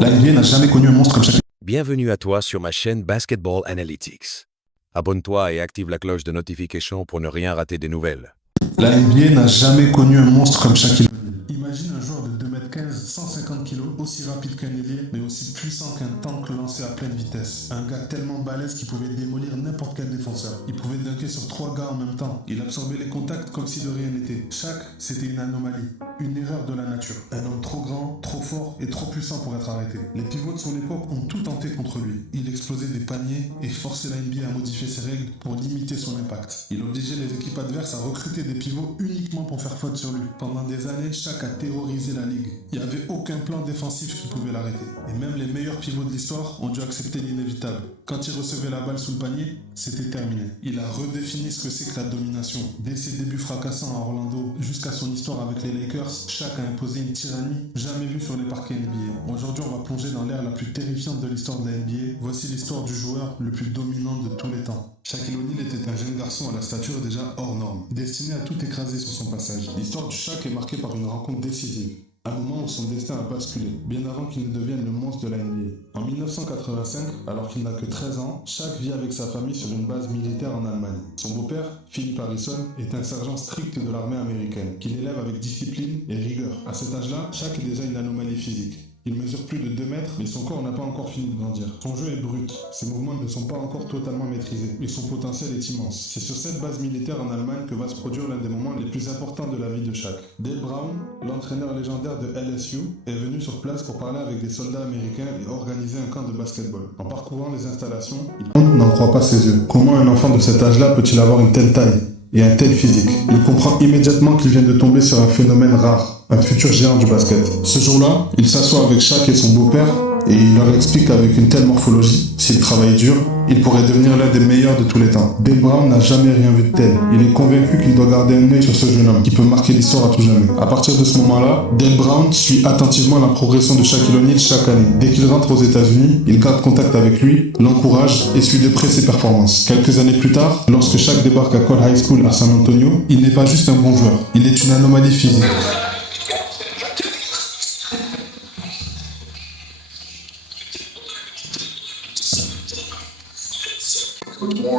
La NBA n'a jamais connu un monstre comme Shaquille. Bienvenue à toi sur ma chaîne Basketball Analytics. Abonne-toi et active la cloche de notification pour ne rien rater des nouvelles. La NBA n'a jamais connu un monstre comme Shaquille. Imagine un joueur de 2m15, 150 kg, aussi rapide qu'un ailier, mais aussi puissant qu'un tank lancé à pleine vitesse. Un gars tellement balèze qu'il pouvait démolir n'importe quel défenseur. Il pouvait dunker sur 3 gars en même temps. Il absorbait les contacts comme si de rien n'était. Shaq, c'était une anomalie, une erreur de la nature. Un homme trop grand, trop fort et trop puissant pour être arrêté. Les pivots de son époque ont tout tenté contre lui. Il explosait des paniers et forçait la NBA à modifier ses règles pour limiter son impact. Il obligeait les équipes adverses à recruter des pivots uniquement pour faire faute sur lui. Pendant des années, Shaq a terrorisé la ligue. Il n'y avait aucun plan défensif qui pouvait l'arrêter. Et même les meilleurs pivots de l'histoire ont dû accepter l'inévitable. Quand il recevait la balle sous le panier, c'était terminé. Il a redéfini ce que c'est que la domination. Dès ses débuts fracassants à Orlando jusqu'à son histoire avec les Lakers, Shaq a imposé une tyrannie jamais vue sur les parquets NBA. Aujourd'hui, on va plonger dans l'ère la plus terrifiante de l'histoire de la NBA. Voici l'histoire du joueur le plus dominant de tous les temps. Shaquille O'Neal était un jeune garçon à la stature déjà hors norme, destiné à tout écraser sur son passage. L'histoire du Shaq est marquée par une rencontre décisive. Un moment où son destin a basculé, bien avant qu'il ne devienne le monstre de la NBA. En 1985, alors qu'il n'a que 13 ans, Shaq vit avec sa famille sur une base militaire en Allemagne. Son beau-père, Philip Harrison, est un sergent strict de l'armée américaine, qu'il élève avec discipline et rigueur. À cet âge-là, Shaq est déjà une anomalie physique. Il mesure plus de 2 mètres, mais son corps n'a pas encore fini de grandir. Son jeu est brut, ses mouvements ne sont pas encore totalement maîtrisés, et son potentiel est immense. C'est sur cette base militaire en Allemagne que va se produire l'un des moments les plus importants de la vie de Shaq. Dale Brown, l'entraîneur légendaire de LSU, est venu sur place pour parler avec des soldats américains et organiser un camp de basketball. En parcourant les installations, il n'en croit pas ses yeux. Comment un enfant de cet âge-là peut-il avoir une telle taille et un tel physique? Il comprend immédiatement qu'il vient de tomber sur un phénomène rare, un futur géant du basket. Ce jour-là, il s'assoit avec Shaq et son beau-père et il leur explique qu'avec une telle morphologie, s'il travaille dur, il pourrait devenir l'un des meilleurs de tous les temps. Dale Brown n'a jamais rien vu de tel. Il est convaincu qu'il doit garder un œil sur ce jeune homme, qui peut marquer l'histoire à tout jamais. À partir de ce moment-là, Dale Brown suit attentivement la progression de Shaquille O'Neal chaque année. Dès qu'il rentre aux États-Unis, il garde contact avec lui, l'encourage et suit de près ses performances. Quelques années plus tard, lorsque Shaq débarque à Cole High School à San Antonio, il n'est pas juste un bon joueur, il est une anomalie physique.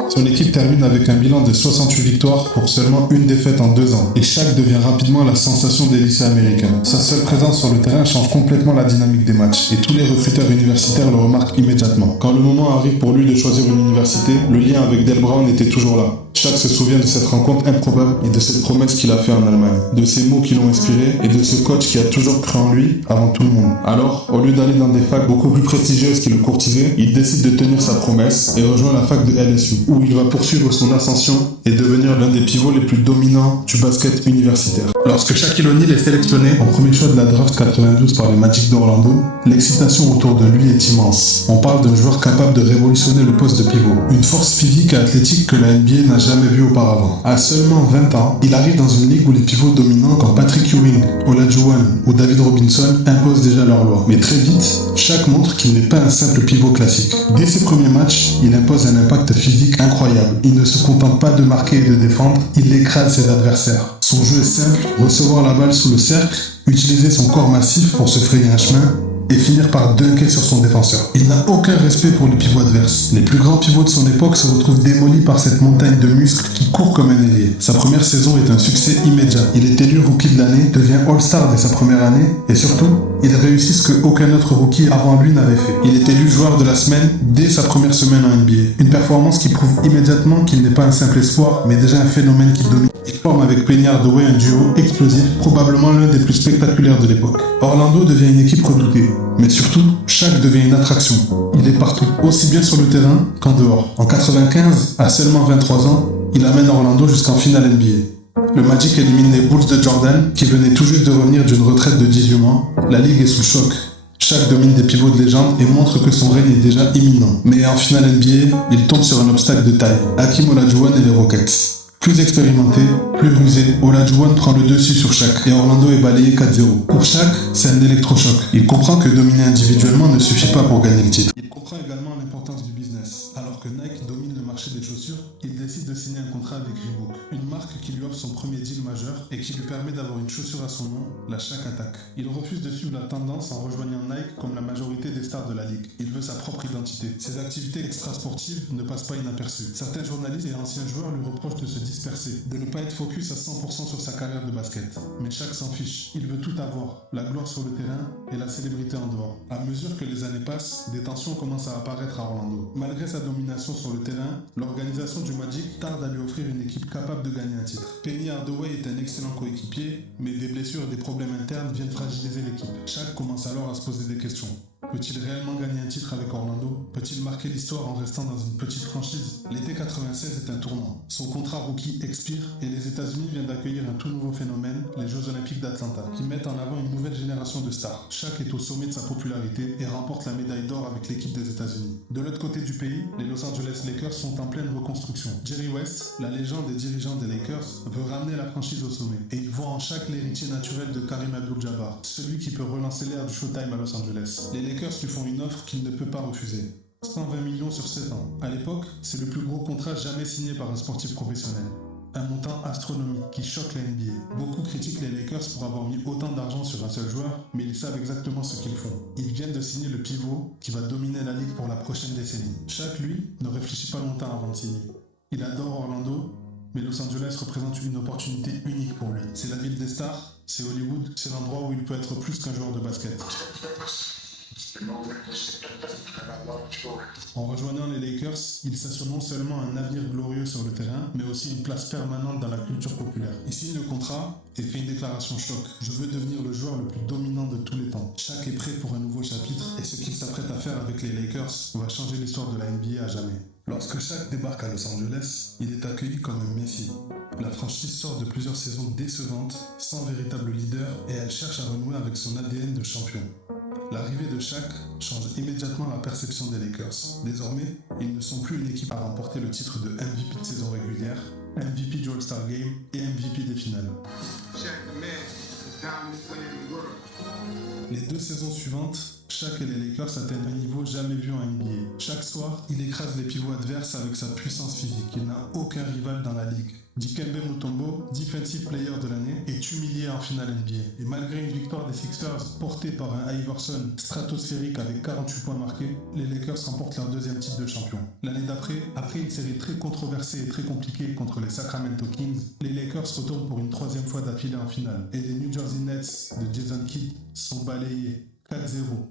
Son équipe termine avec un bilan de 68 victoires pour seulement une défaite en 2 ans. Et Shaq devient rapidement la sensation des lycées américains. Sa seule présence sur le terrain change complètement la dynamique des matchs. Et tous les recruteurs universitaires le remarquent immédiatement. Quand le moment arrive pour lui de choisir une université, le lien avec Dale Brown était toujours là. Shaq se souvient de cette rencontre improbable et de cette promesse qu'il a fait en Allemagne, de ces mots qui l'ont inspiré et de ce coach qui a toujours cru en lui avant tout le monde. Alors, au lieu d'aller dans des facs beaucoup plus prestigieuses qui le courtisaient, il décide de tenir sa promesse et rejoint la fac de LSU, où il va poursuivre son ascension et devenir l'un des pivots les plus dominants du basket universitaire. Lorsque Shaquille O'Neal est sélectionné en premier choix de la draft 92 par les Magic d'Orlando, l'excitation autour de lui est immense. On parle d'un joueur capable de révolutionner le poste de pivot, une force physique et athlétique que la NBA n'a jamais vu auparavant. À seulement 20 ans, il arrive dans une ligue où les pivots dominants comme Patrick Ewing, Olajuwon ou David Robinson imposent déjà leurs lois. Mais très vite, Shaq montre qu'il n'est pas un simple pivot classique. Dès ses premiers matchs, il impose un impact physique incroyable. Il ne se contente pas de marquer et de défendre, il écrase ses adversaires. Son jeu est simple, recevoir la balle sous le cercle, utiliser son corps massif pour se frayer un chemin, et finir par dunker sur son défenseur. Il n'a aucun respect pour les pivots adverses. Les plus grands pivots de son époque se retrouvent démolis par cette montagne de muscles qui court comme un ailier. Sa première saison est un succès immédiat. Il est élu rookie de l'année, devient All-Star dès sa première année, et surtout, il réussit ce qu'aucun autre rookie avant lui n'avait fait. Il est élu joueur de la semaine dès sa première semaine en NBA. Une performance qui prouve immédiatement qu'il n'est pas un simple espoir, mais déjà un phénomène qui domine. Il forme avec Penny Hardaway un duo explosif, probablement l'un des plus spectaculaires de l'époque. Orlando devient une équipe redoutée, mais surtout, Shaq devient une attraction. Il est partout, aussi bien sur le terrain qu'en dehors. En 95, à seulement 23 ans, il amène Orlando jusqu'en finale NBA. Le Magic élimine les Bulls de Jordan, qui venaient tout juste de revenir d'une retraite de 18 mois. La ligue est sous le choc. Shaq domine des pivots de légende et montre que son règne est déjà imminent. Mais en finale NBA, il tombe sur un obstacle de taille. Hakeem Olajuwon et les Rockets. Plus expérimenté, plus rusé, Olajuwon prend le dessus sur Shaq et Orlando est balayé 4-0. Pour Shaq, c'est un électrochoc. Il comprend que dominer individuellement ne suffit pas pour gagner le titre. Il comprend également l'importance du business. Alors que Nike domine le marché des chaussures, il décide de signer un contrat avec Reebok, une marque qui lui offre son premier deal majeur et qui lui permet d'avoir une chaussure à son nom, la Shaq Attack. Il refuse de suivre la tendance en rejoignant Nike comme la majorité des stars de la ligue. Il veut sa propre identité. Ses activités extrasportives ne passent pas inaperçues. Certains journalistes et anciens joueurs lui reprochent de se disperser, de ne pas être focus à 100% sur sa carrière de basket. Mais Shaq s'en fiche. Il veut tout avoir, la gloire sur le terrain et la célébrité en dehors. À mesure que les années passent, des tensions commencent à apparaître à Orlando. Malgré sa domination sur le terrain, l'organisation du Magic tarde à lui offrir une équipe capable de gagner un titre. Penny Hardaway est un excellent coéquipier, mais des blessures et des problèmes internes viennent fragiliser l'équipe. Shaq commence alors à se poser des questions. Peut-il réellement gagner un titre avec Orlando? Peut-il marquer l'histoire en restant dans une petite franchise? L'été 96 est un tournant. Son contrat rookie expire et les États-Unis viennent d'accueillir un tout nouveau phénomène, les Jeux Olympiques d'Atlanta, qui mettent en avant une nouvelle génération de stars. Shaq est au sommet de sa popularité et remporte la médaille d'or avec l'équipe des États-Unis. De l'autre côté du pays, les Los Angeles Lakers sont en pleine reconstruction. Jerry West, la légende des dirigeants des Lakers, veut ramener la franchise au sommet et il voit en Shaq l'héritier naturel de Kareem Abdul-Jabbar, celui qui peut relancer l'ère du Showtime à Los Angeles. Les Lakers lui font une offre qu'il ne peut pas refuser. 120 millions sur 7 ans. À l'époque, c'est le plus gros contrat jamais signé par un sportif professionnel. Un montant astronomique qui choque la NBA. Beaucoup critiquent les Lakers pour avoir mis autant d'argent sur un seul joueur, mais ils savent exactement ce qu'ils font. Ils viennent de signer le pivot qui va dominer la ligue pour la prochaine décennie. Shaq, lui, ne réfléchit pas longtemps avant de signer. Il adore Orlando, mais Los Angeles représente une opportunité unique pour lui. C'est la ville des stars, c'est Hollywood, c'est l'endroit où il peut être plus qu'un joueur de basket. En rejoignant les Lakers, il s'assure non seulement un avenir glorieux sur le terrain, mais aussi une place permanente dans la culture populaire. Il signe le contrat et fait une déclaration choc. Je veux devenir le joueur le plus dominant de tous les temps. Shaq est prêt pour un nouveau chapitre et ce qu'il s'apprête à faire avec les Lakers va changer l'histoire de la NBA à jamais. Lorsque Shaq débarque à Los Angeles, il est accueilli comme un messie. La franchise sort de plusieurs saisons décevantes, sans véritable leader, et elle cherche à renouer avec son ADN de champion. L'arrivée de Shaq change immédiatement la perception des Lakers. Désormais, ils ne sont plus une équipe à remporter le titre de MVP de saison régulière, MVP du All-Star Game et MVP des finales. Les 2 saisons suivantes, Shaq et les Lakers atteignent un niveau jamais vu en NBA. Chaque soir, il écrase les pivots adverses avec sa puissance physique. Il n'a aucun rival dans la ligue. Dikembe Mutombo, Defensive Player de l'année, est humilié en finale NBA. Et malgré une victoire des Sixers portée par un Iverson stratosphérique avec 48 points marqués, les Lakers remportent leur 2e titre de champion. L'année d'après, après une série très controversée et très compliquée contre les Sacramento Kings, les Lakers retournent pour une 3e fois d'affilée en finale. Et les New Jersey Nets de Jason Kidd sont balayés. 4-0.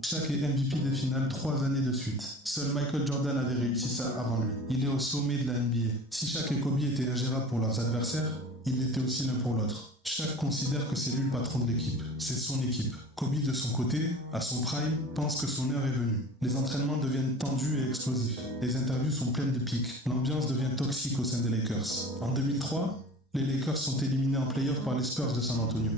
Shaq est MVP des finales 3 années de suite. Seul Michael Jordan avait réussi ça avant lui. Il est au sommet de la NBA. Si Shaq et Kobe étaient ingérables pour leurs adversaires, ils l'étaient aussi l'un pour l'autre. Shaq considère que c'est lui le patron de l'équipe. C'est son équipe. Kobe, de son côté, à son prime, pense que son heure est venue. Les entraînements deviennent tendus et explosifs. Les interviews sont pleines de pics. L'ambiance devient toxique au sein des Lakers. En 2003, les Lakers sont éliminés en play-off par les Spurs de San Antonio.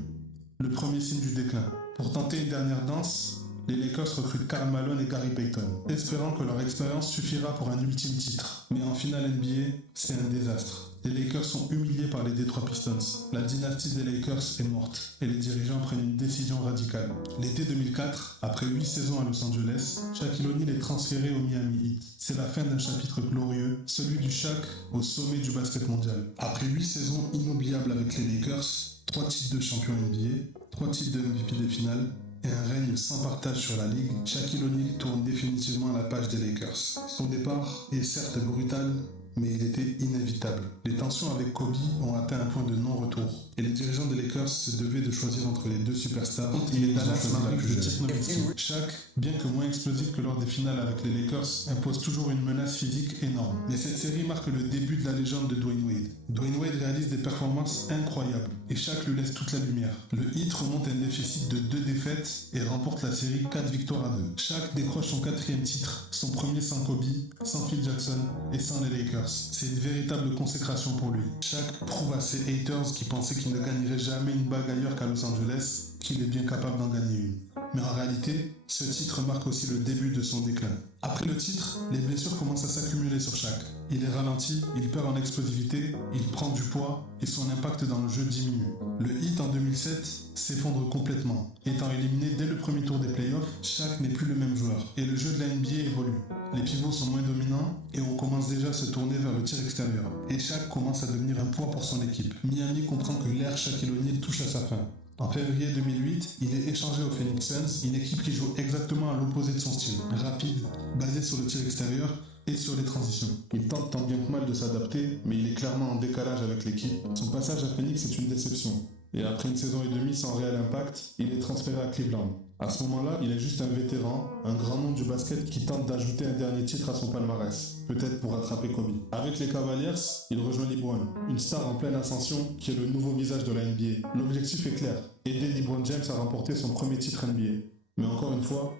Le premier signe du déclin. Pour tenter une dernière danse, les Lakers recrutent Karl Malone et Gary Payton, espérant que leur expérience suffira pour un ultime titre. Mais en finale NBA, c'est un désastre. Les Lakers sont humiliés par les Detroit Pistons. La dynastie des Lakers est morte et les dirigeants prennent une décision radicale. L'été 2004, après 8 saisons à Los Angeles, Shaquille O'Neal est transféré au Miami Heat. C'est la fin d'un chapitre glorieux, celui du Shaq au sommet du basket mondial. Après 8 saisons inoubliables avec les Lakers, 3 titres de champion NBA, 3 titres de MVP des finales et un règne sans partage sur la ligue, Shaquille O'Neal tourne définitivement la page des Lakers. Son départ est certes brutal, mais il était inévitable. Les tensions avec Kobe ont atteint un point de non-retour. Et les dirigeants des Lakers se devaient de choisir entre les 2 superstars. Et les Dallas Mavericks de Dirk Nowitzki. Shaq, bien que moins explosif que lors des finales avec les Lakers, impose toujours une menace physique énorme. Mais cette série marque le début de la légende de Dwayne Wade. Dwayne Wade réalise des performances incroyables. Et Shaq lui laisse toute la lumière. Le Heat remonte un déficit de 2 défaites et remporte la série 4 victoires à 2. Shaq décroche son 4e titre, son premier sans Kobe, sans Phil Jackson et sans les Lakers. C'est une véritable consécration pour lui. Shaq prouve à ses haters qui pensaient qu'il ne gagnerait jamais une bague ailleurs qu'à Los Angeles qu'il est bien capable d'en gagner une. Mais en réalité, ce titre marque aussi le début de son déclin. Après le titre, les blessures commencent à s'accumuler sur Shaq. Il est ralenti, il perd en explosivité, il prend du poids et son impact dans le jeu diminue. Le Heat en 2007 s'effondre complètement. Étant éliminé dès le premier tour des playoffs, Shaq n'est plus le même joueur et le jeu de la NBA évolue. Les pivots sont moins dominants et on commence déjà à se tourner vers le tir extérieur. Et Shaq commence à devenir un poids pour son équipe. Miami comprend que l'ère Shaquille O'Neal touche à sa fin. En février 2008, il est échangé au Phoenix Suns, une équipe qui joue exactement à l'opposé de son style, rapide, basé sur le tir extérieur et sur les transitions. Il tente tant bien que mal de s'adapter, mais il est clairement en décalage avec l'équipe. Son passage à Phoenix est une déception. Et après une saison et demie sans réel impact, il est transféré à Cleveland. À ce moment-là, il est juste un vétéran, un grand nom du basket qui tente d'ajouter un dernier titre à son palmarès, peut-être pour rattraper Kobe. Avec les Cavaliers, il rejoint LeBron, une star en pleine ascension qui est le nouveau visage de la NBA. L'objectif est clair, aider LeBron James à remporter son premier titre NBA. Mais encore une fois,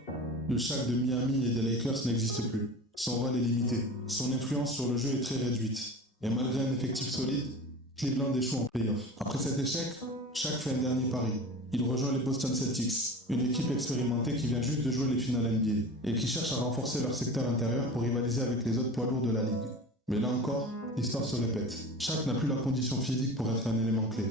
le Shaq de Miami et des Lakers n'existe plus. Son rôle est limité, son influence sur le jeu est très réduite. Et malgré un effectif solide, Cleveland échoue en playoff. Après cet échec, Shaq fait un dernier pari. Il rejoint les Boston Celtics, une équipe expérimentée qui vient juste de jouer les finales NBA et qui cherche à renforcer leur secteur intérieur pour rivaliser avec les autres poids lourds de la ligue. Mais là encore, l'histoire se répète. Shaq n'a plus la condition physique pour être un élément clé.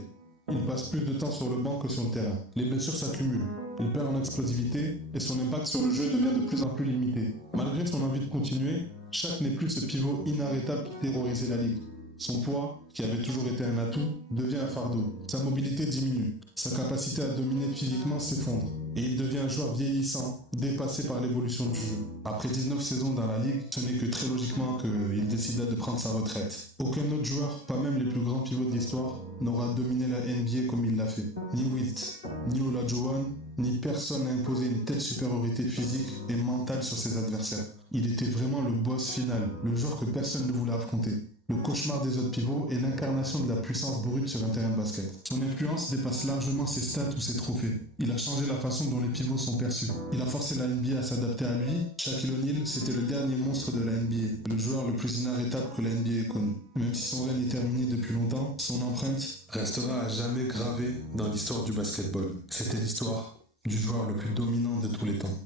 Il passe plus de temps sur le banc que sur le terrain. Les blessures s'accumulent. Il perd en explosivité et son impact sur le jeu devient de plus en plus limité. Malgré son envie de continuer, Shaq n'est plus ce pivot inarrêtable qui terrorisait la ligue. Son poids, qui avait toujours été un atout, devient un fardeau. Sa mobilité diminue. Sa capacité à dominer physiquement s'effondre. Et il devient un joueur vieillissant, dépassé par l'évolution du jeu. Après 19 saisons dans la ligue, ce n'est que très logiquement qu'il décida de prendre sa retraite. Aucun autre joueur, pas même les plus grands pivots de l'histoire, n'aura dominé la NBA comme il l'a fait. Ni Wilt, ni Olajuwon, ni personne n'a imposé une telle supériorité physique et mentale sur ses adversaires. Il était vraiment le boss final, le joueur que personne ne voulait affronter. Le cauchemar des autres pivots est l'incarnation de la puissance brute sur un terrain de basket. Son influence dépasse largement ses stats ou ses trophées. Il a changé la façon dont les pivots sont perçus. Il a forcé la NBA à s'adapter à lui. Shaquille O'Neal, c'était le dernier monstre de la NBA, le joueur le plus inarrêtable que la NBA ait connu. Même si son règne est terminé depuis longtemps, son empreinte restera à jamais gravée dans l'histoire du basketball. C'était l'histoire du joueur le plus dominant de tous les temps.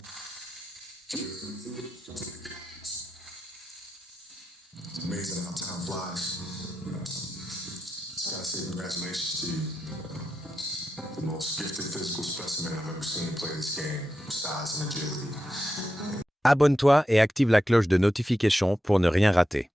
It's amazing how time flies. Just gotta say congratulations to you. The most gifted physical specimen I've ever seen play this game, size and agility. Abonne-toi et active la cloche de notification pour ne rien rater.